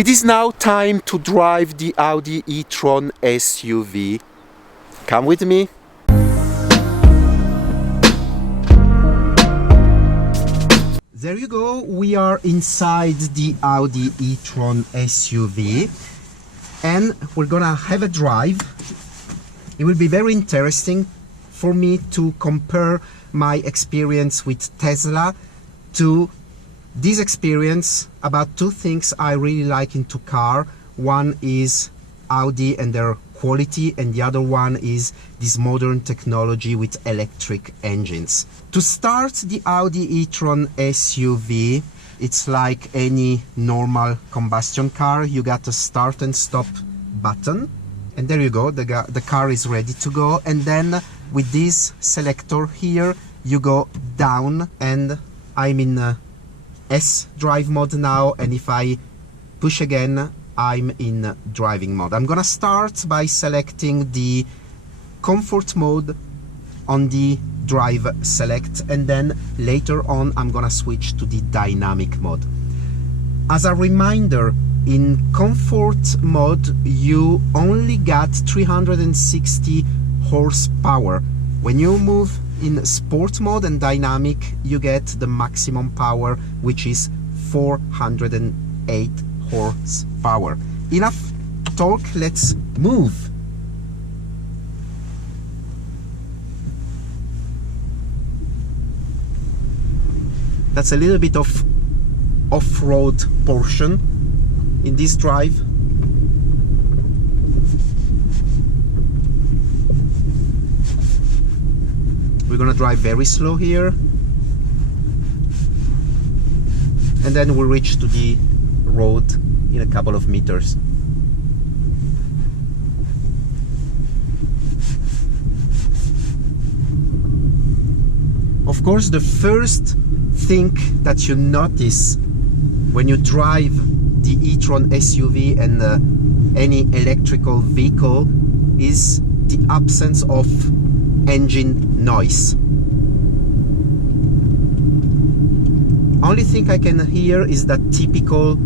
It is now time to drive the Audi e-tron SUV. Come with me. There you go, we are inside the Audi e-tron SUV and we're gonna have a drive. It will be very interesting for me to compare my experience with Tesla to this experience about two things I really like into car. One is Audi and their quality, and the other one is this modern technology with electric engines. To start the Audi e-tron SUV, it's like any normal combustion car. You got a start and stop button, and there you go, the car is ready to go. And then with this selector here, you go down, and I'm in S drive mode now, and if I push again, I'm in driving mode. I'm gonna start by selecting the comfort mode on the drive select, and then later on I'm gonna switch to the dynamic mode. As a reminder, in comfort mode you only got 360 horsepower. When you move in sport mode and dynamic, you get the maximum power, which is 408 horsepower. Enough talk, let's move. That's a little bit of off-road portion in this drive. We're gonna drive very slow here, and then we'll reach to the road in a couple of meters. Of course, the first thing that you notice when you drive the e-tron SUV and any electrical vehicle is the absence of engine noise. Only thing I can hear is that typical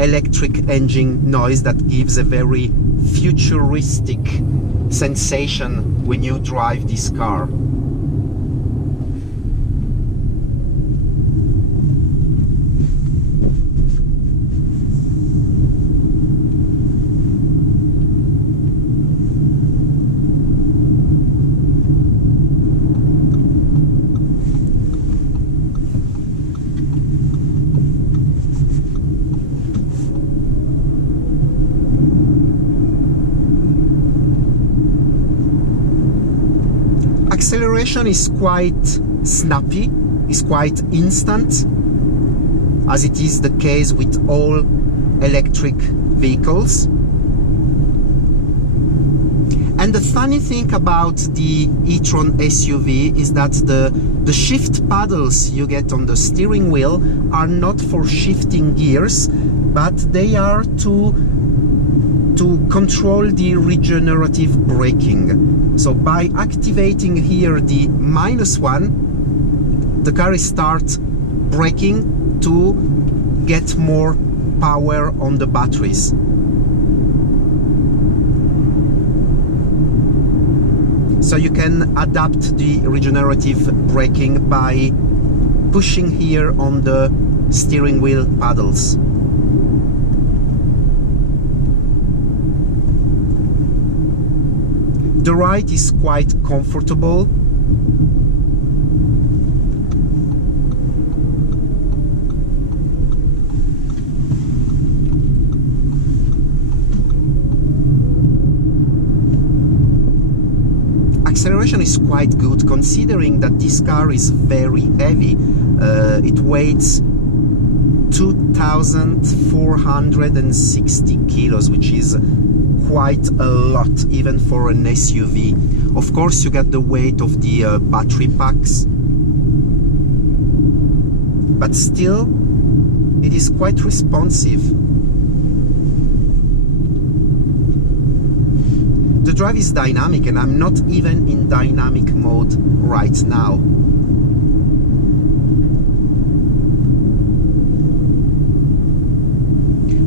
electric engine noise that gives a very futuristic sensation when you drive this car. Acceleration is quite snappy, is quite instant, as it is the case with all electric vehicles. And the funny thing about the e-tron SUV is that the shift paddles you get on the steering wheel are not for shifting gears, but they are to control the regenerative braking. So by activating here the -1, the car starts braking to get more power on the batteries. So you can adapt the regenerative braking by pushing here on the steering wheel paddles. The ride is quite comfortable. Acceleration is quite good, considering that this car is very heavy. It weighs 2,460 kilos, which is quite a lot even for an SUV. Of course, you get the weight of the battery packs, but still it is quite responsive. The drive is dynamic, and I'm not even in dynamic mode right now.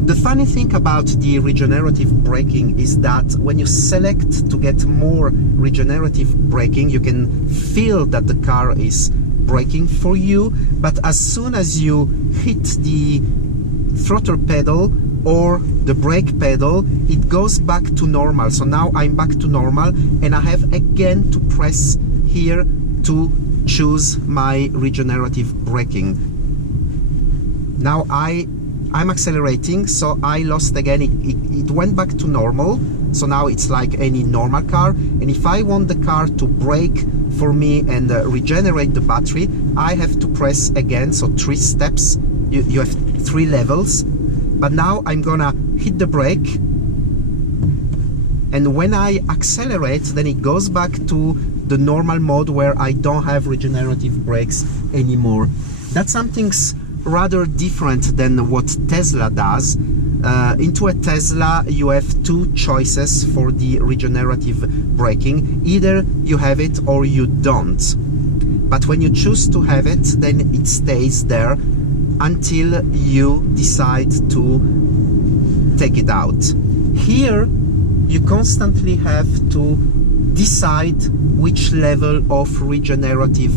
The funny thing about the regenerative braking is that when you select to get more regenerative braking, you can feel that the car is braking for you, but as soon as you hit the throttle pedal or the brake pedal, it goes back to normal. So now I'm back to normal, and I have again to press here to choose my regenerative braking. Now I'm accelerating, so I lost again. It went back to normal, so now it's like any normal car. And if I want the car to brake for me and regenerate the battery, I have to press again, so 3 steps. You have 3 levels. But now I'm gonna hit the brake, and when I accelerate, then it goes back to the normal mode where I don't have regenerative brakes anymore. That's something's rather different than what Tesla does. Into a Tesla you have 2 choices for the regenerative braking. Either you have it or you don't. But when you choose to have it, then it stays there until you decide to take it out. Here you constantly have to decide which level of regenerative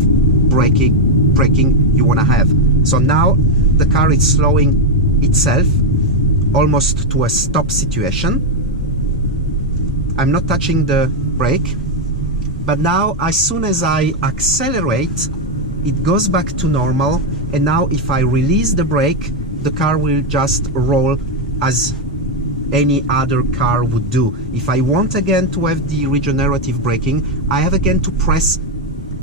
braking you want to have. So now the car is slowing itself almost to a stop situation. I'm not touching the brake, but now as soon as I accelerate, it goes back to normal, and now if I release the brake, the car will just roll as any other car would do. If I want again to have the regenerative braking, I have again to press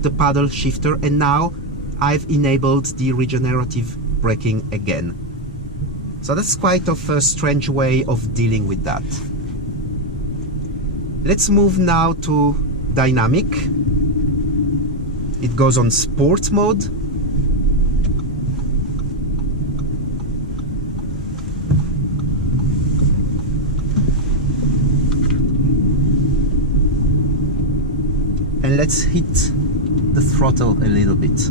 the paddle shifter, and now I've enabled the regenerative braking again. So that's quite of a strange way of dealing with that. Let's move now to dynamic. It goes on sport mode. And let's hit the throttle a little bit.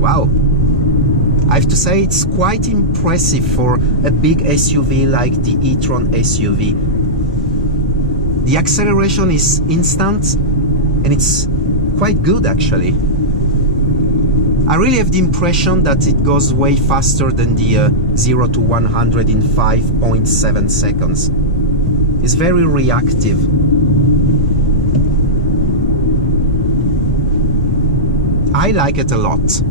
Wow, I have to say it's quite impressive for a big SUV like the e-tron SUV. The acceleration is instant, and it's quite good actually. I really have the impression that it goes way faster than the 0 to 100 in 5.7 seconds. It's very reactive. I like it a lot.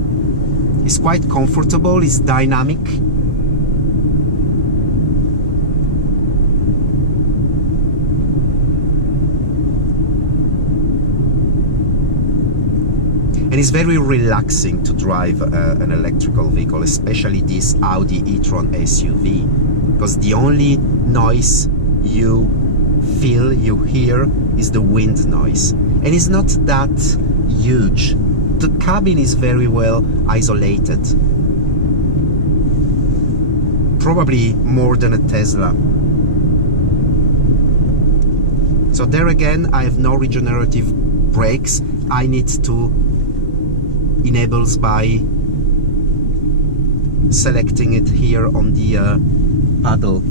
It's quite comfortable, it's dynamic. And it's very relaxing to drive an electrical vehicle, especially this Audi e-tron SUV, because the only noise you feel, you hear, is the wind noise. And it's not that huge. The cabin is very well isolated. Probably more than a Tesla. So there again, I have no regenerative brakes. I need to enable by selecting it here on the paddle.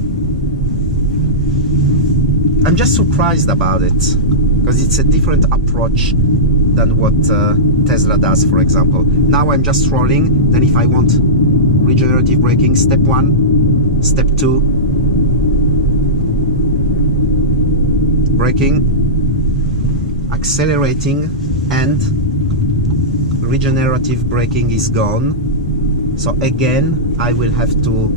I'm just surprised about it, because it's a different approach than what Tesla does, for example. Now I'm just rolling, then if I want regenerative braking, step 1, step 2, braking, accelerating, and regenerative braking is gone. So again I will have to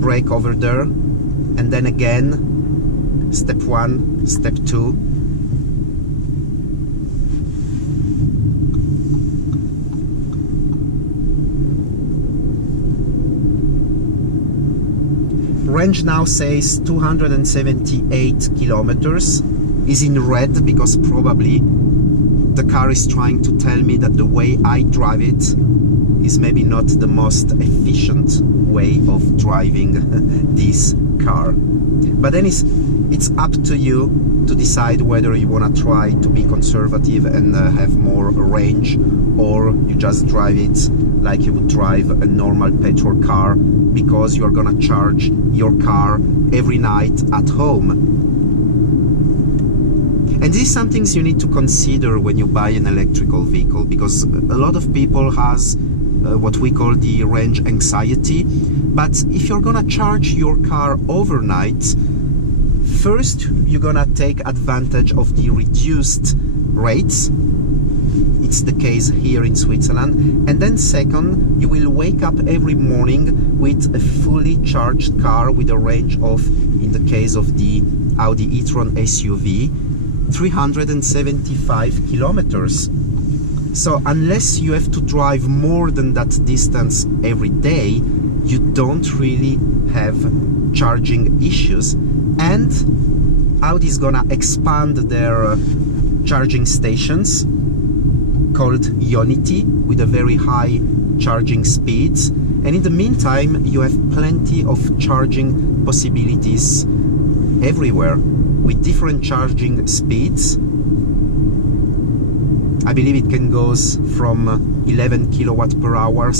brake over there, and then again step 1, step 2. Range now says 278 kilometers. Is in red because probably the car is trying to tell me that the way I drive it is maybe not the most efficient way of driving this car. But then it's up to you to decide whether you want to try to be conservative and have more range, or you just drive it like you would drive a normal petrol car, because you're gonna charge your car every night at home. And this is something you need to consider when you buy an electrical vehicle, because a lot of people has what we call the range anxiety. But if you're gonna charge your car overnight, first you're gonna take advantage of the reduced rates. It's the case here in Switzerland. And then second, you will wake up every morning with a fully charged car with a range of, in the case of the Audi e-tron SUV, 375 kilometers. So unless you have to drive more than that distance every day, you don't really have charging issues. And Audi is gonna expand their charging stations called Ionity with a very high charging speeds, and in the meantime you have plenty of charging possibilities everywhere with different charging speeds. I believe it can go from 11 kilowatt per hour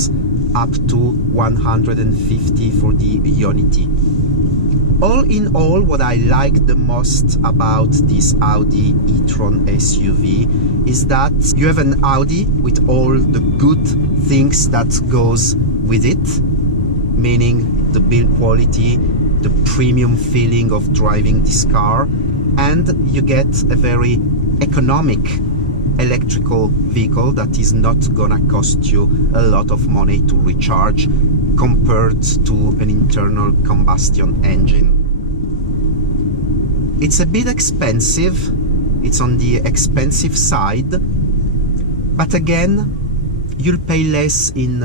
up to 150 for the Ionity. All in all, what I like the most about this Audi e-tron SUV is that you have an Audi with all the good things that goes with it, meaning the build quality, the premium feeling of driving this car, and you get a very economic electrical vehicle that is not gonna cost you a lot of money to recharge compared to an internal combustion engine. It's a bit expensive, it's on the expensive side, but again, you'll pay less in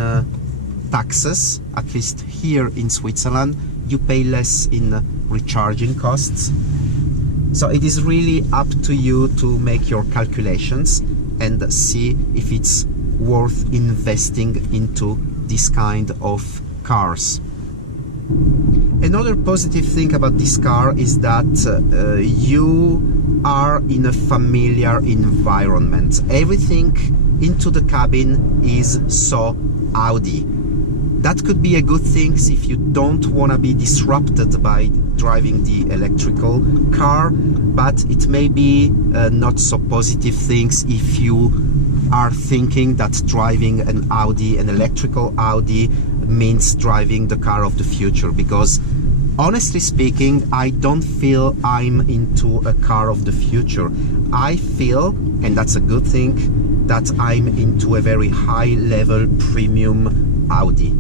taxes, at least here in Switzerland, you pay less in recharging costs. So it is really up to you to make your calculations and see if it's worth investing into this kind of cars. Another positive thing about this car is that you are in a familiar environment. Everything into the cabin is so Audi. That could be a good thing if you don't want to be disrupted by driving the electrical car, but it may be not so positive things if you are thinking that driving an Audi, an electrical Audi, means driving the car of the future, because honestly speaking, I don't feel I'm into a car of the future. I feel, and that's a good thing, that I'm into a very high level premium Audi.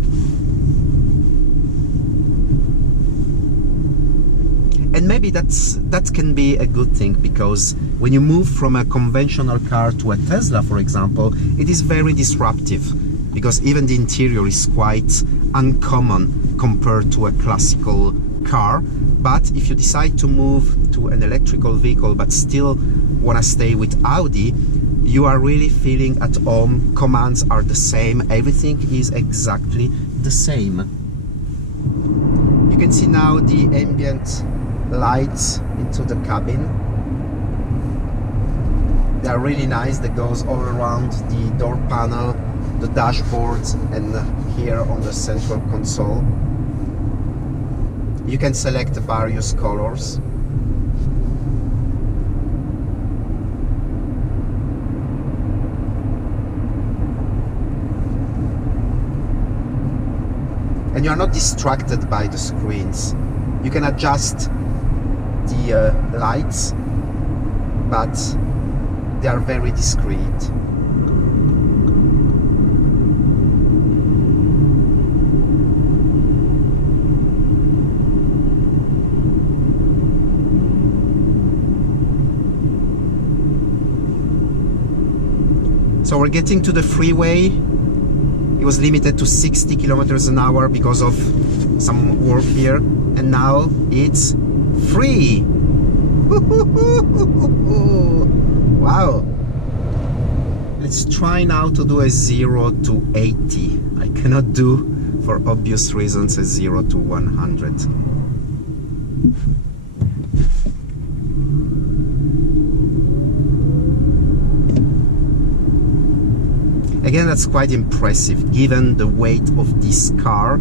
And maybe that can be a good thing, because when you move from a conventional car to a Tesla, for example, it is very disruptive, because even the interior is quite uncommon compared to a classical car. But if you decide to move to an electrical vehicle but still want to stay with Audi, you are really feeling at home. Commands are the same, everything is exactly the same. You can see now the ambient lights into the cabin. They are really nice. That goes all around the door panel, the dashboard, and here on the central console. You can select various colors. And you are not distracted by the screens. You can adjust the lights, but they are very discreet. So we're getting to the freeway. It was limited to 60 kilometers an hour because of some work here, and now it's free. Wow. Let's try now to do a 0 to 80. I cannot do, for obvious reasons, a 0 to 100. Again, that's quite impressive given the weight of this car.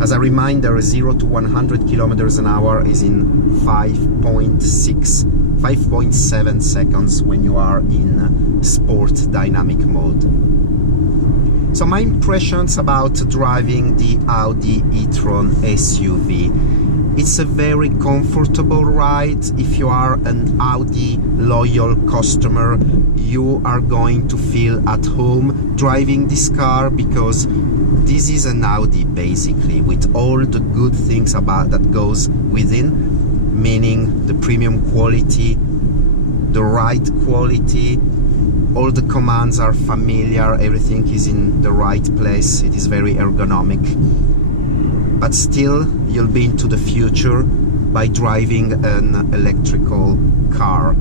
As a reminder, 0 to 100 kilometers an hour is in 5.7 seconds when you are in sport dynamic mode. So my impressions about driving the Audi e-tron SUV. It's a very comfortable ride. If you are an Audi loyal customer, you are going to feel at home driving this car, because this is an Audi basically, with all the good things about that goes within, meaning the premium quality, the ride quality, all the commands are familiar, everything is in the right place, it is very ergonomic. But still, you'll be into the future by driving an electrical car.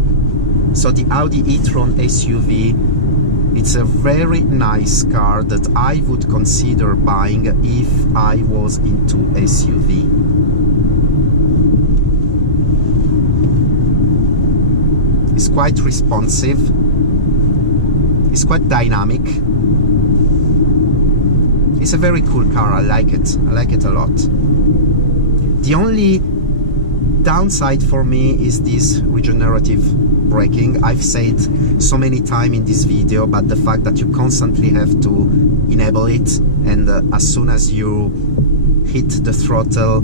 So the Audi e-tron SUV, it's a very nice car that I would consider buying if I was into SUV. It's quite responsive, it's quite dynamic. It's a very cool car, I like it a lot. The only downside for me is this regenerative braking. I've said so many times in this video, but the fact that you constantly have to enable it, and as soon as you hit the throttle,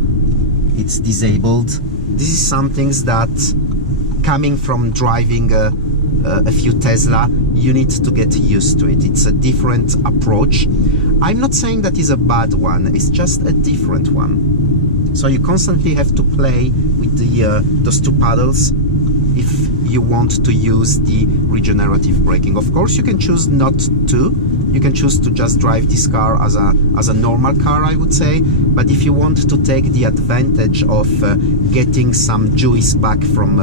it's disabled. This is something that, coming from driving a few Tesla, you need to get used to it. It's a different approach. I'm not saying that is a bad one, it's just a different one. So you constantly have to play with those two paddles if you want to use the regenerative braking. Of course, you can choose not to. You can choose to just drive this car as a normal car, I would say. But if you want to take the advantage of getting some juice back from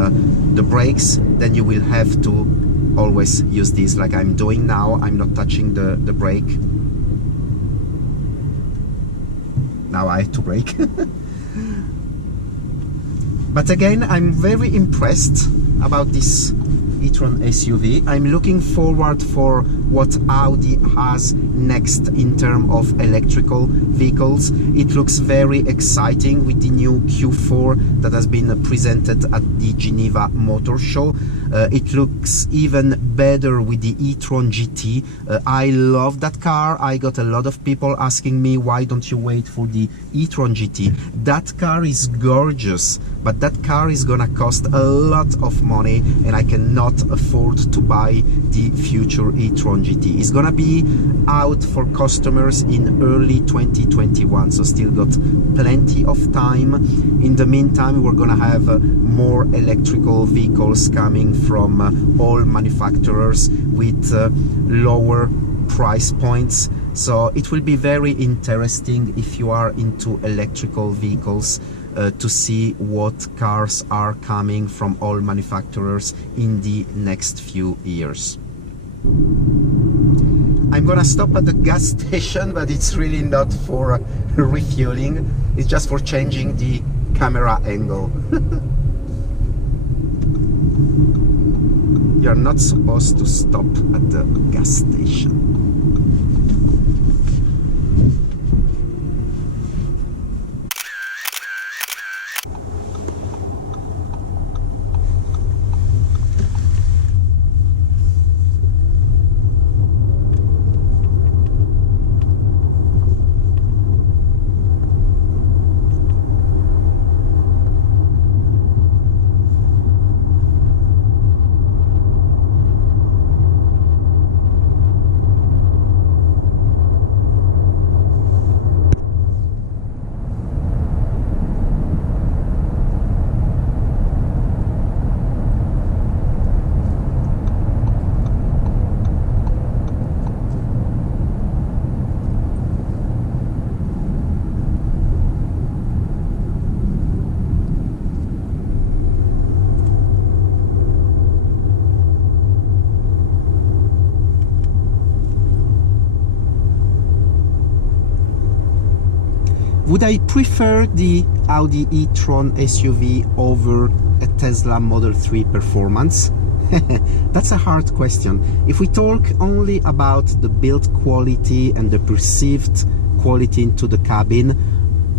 the brakes, then you will have to always use this, like I'm doing now. I'm not touching the brake. Now I have to brake. But again, I'm very impressed about this e-tron SUV. I'm looking forward for what Audi has next in terms of electrical vehicles. It looks very exciting with the new Q4 that has been presented at the Geneva Motor Show. It looks even better with the e-tron GT. I love that car. I got a lot of people asking me, why don't you wait for the e-tron GT? That car is gorgeous, but that car is gonna cost a lot of money, and I cannot afford to buy the future e-tron GT. It's gonna be out for customers in early 2021, so still got plenty of time. In the meantime, we're gonna have more electrical vehicles coming from all manufacturers with lower price points. So it will be very interesting if you are into electrical vehicles to see what cars are coming from all manufacturers in the next few years. I'm gonna stop at the gas station, but it's really not for refueling, it's just for changing the camera angle. You're not supposed to stop at the gas station. Would I prefer the Audi e-tron SUV over a Tesla Model 3 Performance? That's a hard question. If we talk only about the build quality and the perceived quality into the cabin,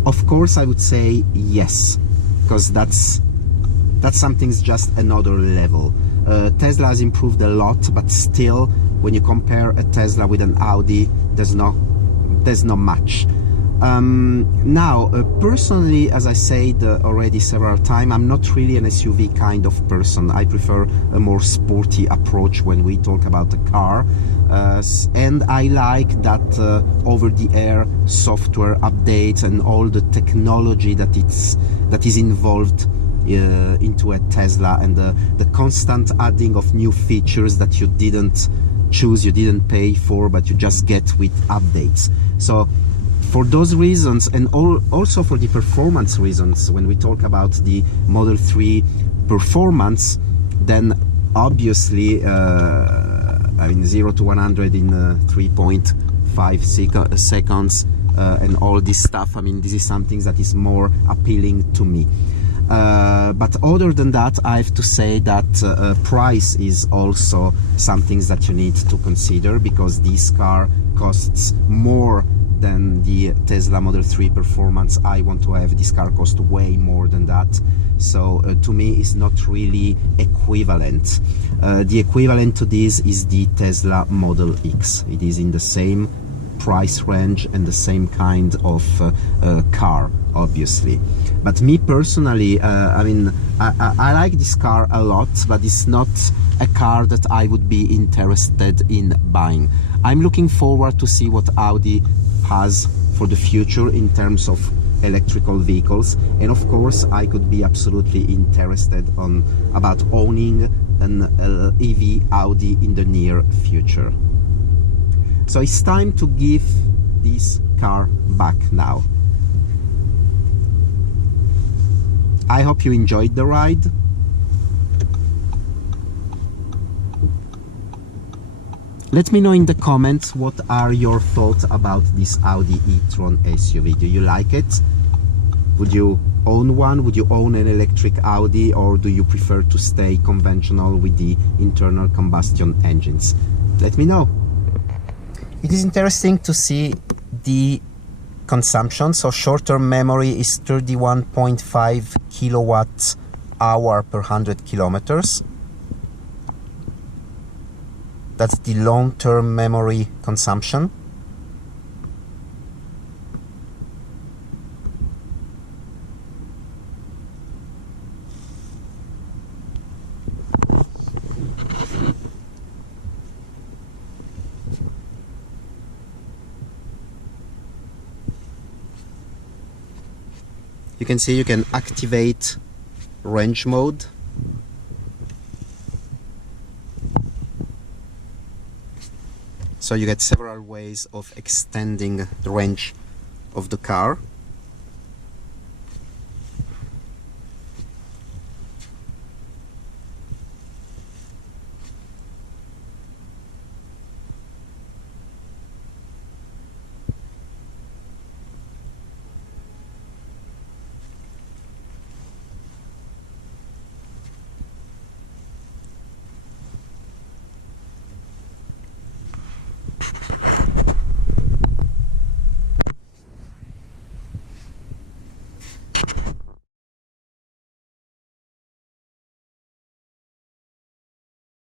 of course I would say yes, because that's something's just another level. Tesla has improved a lot, but still, when you compare a Tesla with an Audi, there's not much. Now, personally, as I said already several times, I'm not really an SUV kind of person. I prefer a more sporty approach when we talk about a car, and I like that over-the-air software updates and all the technology that is involved into a Tesla, and the constant adding of new features that you didn't choose, you didn't pay for, but you just get with updates. So for those reasons, and also for the performance reasons, when we talk about the Model 3 performance, then obviously I mean 0 to 100 in 3.5 seconds and all this stuff, I mean this is something that is more appealing to me. But other than that, I have to say that price is also something that you need to consider, because this car costs more than the Tesla Model 3 performance I want to have. This car costs way more than that, so to me it's not really equivalent. The equivalent to this is the Tesla Model X. It is in the same price range and the same kind of car, obviously. But me personally, I mean, I like this car a lot, but it's not a car that I would be interested in buying. I'm looking forward to see what Audi has for the future in terms of electrical vehicles, and of course I could be absolutely interested about owning an EV Audi in the near future. So it's time to give this car back now. I hope you enjoyed the ride. Let me know in the comments what are your thoughts about this Audi e-tron SUV. Do you like it? Would you own one? Would you own an electric Audi, or do you prefer to stay conventional with the internal combustion engines? Let me know. It is interesting to see the consumption. So short-term memory is 31.5 kilowatt hour per 100 kilometers. That's the long-term memory consumption. You can see you can activate range mode. So you get several ways of extending the range of the car.